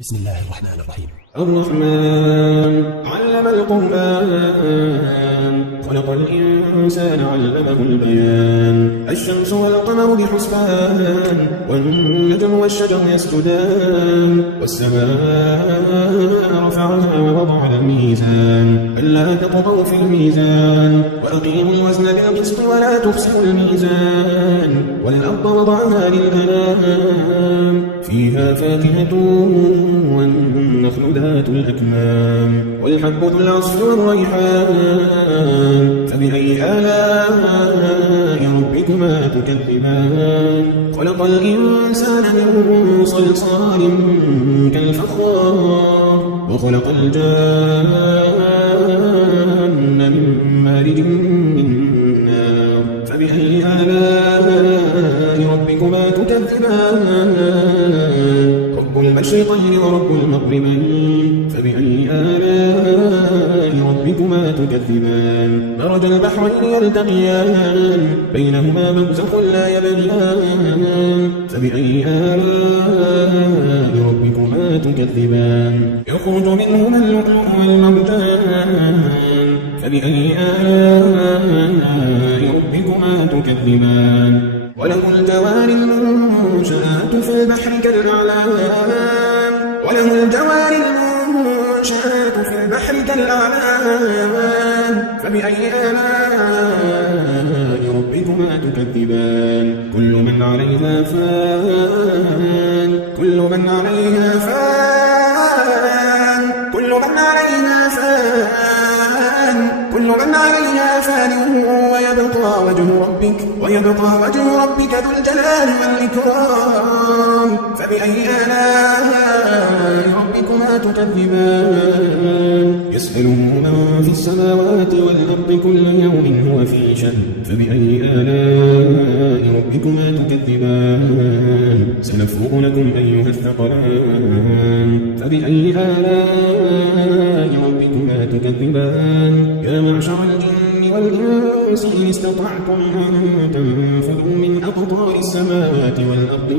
بسم الله الرحمن الرحيم. الرحمن علم القرآن خلق الإنسان علمه البيان الشمس والقمر بحسبان والنجم والشجر يسجدان والسماء رفعها ووضع الميزان ألا تطغوا في الميزان وأقيموا الوزن بالقسط ولا تخسروا الميزان والأرض وضعها للأنام فيها فاكهة والنخل ذات الأكمام والحب ذو العصف والريحان فبأي آلاء ربكما تكذبان خلق الإنسان من صلصال كالفخار وخلق الجان من مارج من نار فبأي آلاء ربكما تكذبان رب المشرقين ورب المغربين فبأي آلاء ربكما تكذبان مرج البحرين يلتقيان بينهما برزخ لا يبغيان فبأي آلاء ربكما تكذبان يخرج منهما اللؤلؤ والمرجان فبأي آلاء ربكما تكذبان وله الجوار المنشآت في البحر كالأعلام فبأي آلاء ربكما تكذبان كل من عليها فان ويبقى وجه ربك ذو الجلال والإكرام فبأي آلاء ربكما تكذبان يسأله من في السماوات والأرض كل يوم هو في شأن فبأي آلاء ربكما تكذبان سنفرغ لكم أيها الثقلان فبأي آلاء ربكما تكذبان يا معشر الجن والإنس إن استطعتم أن تنفذوا من أقطار السماوات والأرض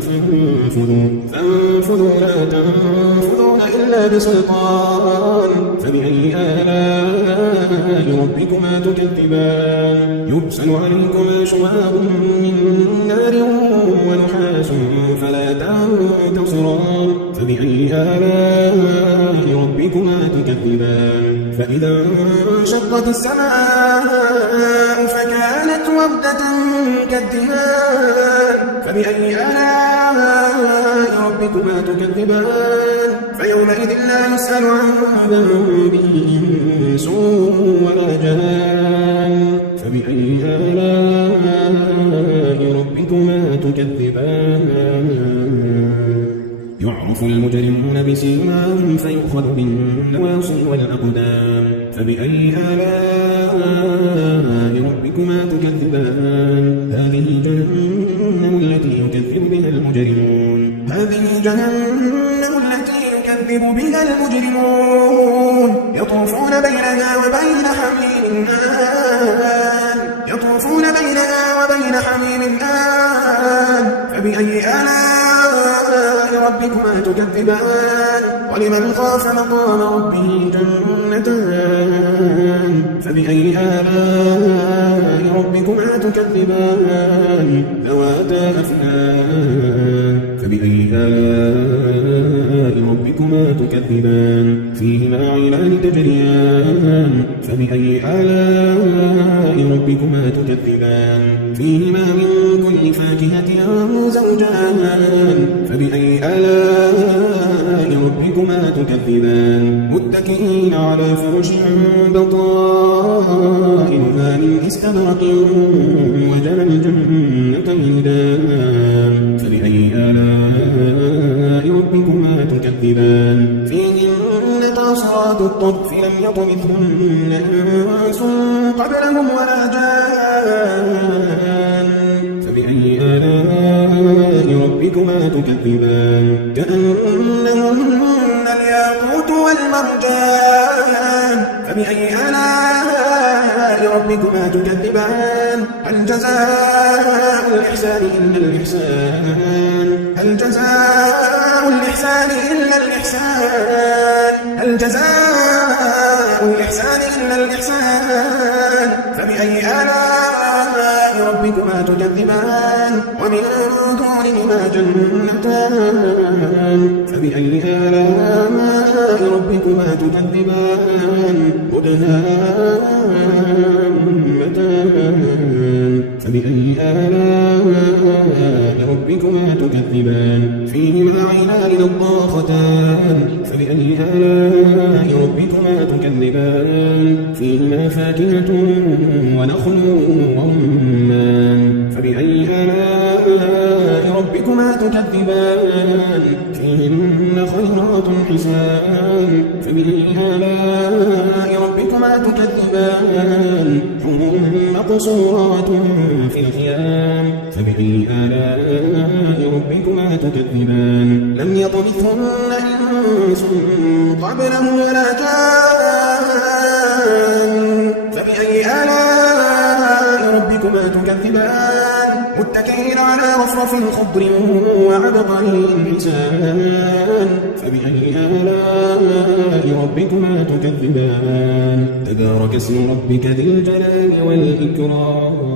فانفذوا لا تنفذون إلا بسلطان فبأي آلاء ربكما تكذبان يرسل عليكما شواظ من نار ونحاس فلا تنتصران فبأي آلاء ربكما تكذبان فإذا انشقت السماء فكانت وردة كالدهان فبأي آلاء ربكما تكذبان فيومئذ لا يسأل عن ذنبه إنس ولا جان فبأي آلاء ربكما تكذبان يعرف المجرمون بسيماهم فيؤخذ بالنواصي والأقدام فبأي آلاء ربكما تكذبان هذه جهنم التي يكذب بها المجرمون يطوفون بينها وبين حميم آن فبأي آلاء ربكما تكذبان ولمن خاف مقام ربه جنتان فبأي آلاء ربكما تكذبان ذواتا أفنان فبأي آلاء ربكما تكذبان فيهما عينان تجريان فبأي آلاء ربكما تكذبان فيهما من كل فاكهة زوجان فبأي آلاء ربكما تكذبان متكئين على فرش بطائنها من استبرق وجنى الجنتين دان فبأي آلاء ربكما تكذبان فيهن قاصرات الطرف لم يطمثهن إنس قبلهم ولا جان فبأي آلاء ربكما تكذبان كأنهن الياقوت والمرجان فبأي آلاء ربكما تكذبان هل جزاء الإحسان إلا الإحسان هل جزاء الإحسان إلا الإحسان هل جزاء الإحسان إلا الإحسان فبأي آلاء ربكما تكذبان ومن دونهما جنتان فبأي آلاء ربكما تكذبان مدهامتان فبأي آلاء ربكما تكذبان فيهما عينان نضاختان فبأي آلاء ربكما تكذبان فيهما فاكهة ونخل ورمان فبأي آلاء ربكما تكذبان فيهن خيرات حسان فبأي آلاء ربكما تكذبان حور مقصورات في الخيام فبأي آلاء ربكما تكذبان لم يطمثهن إنس قبلهم ولا جان فبأي آلاء ربكما تكذبان متكئين على رفرف خضر وعبقري حسان فبأي آلاء ربكما تكذبان تبارك اسم ربك ذي الجلال والإكرام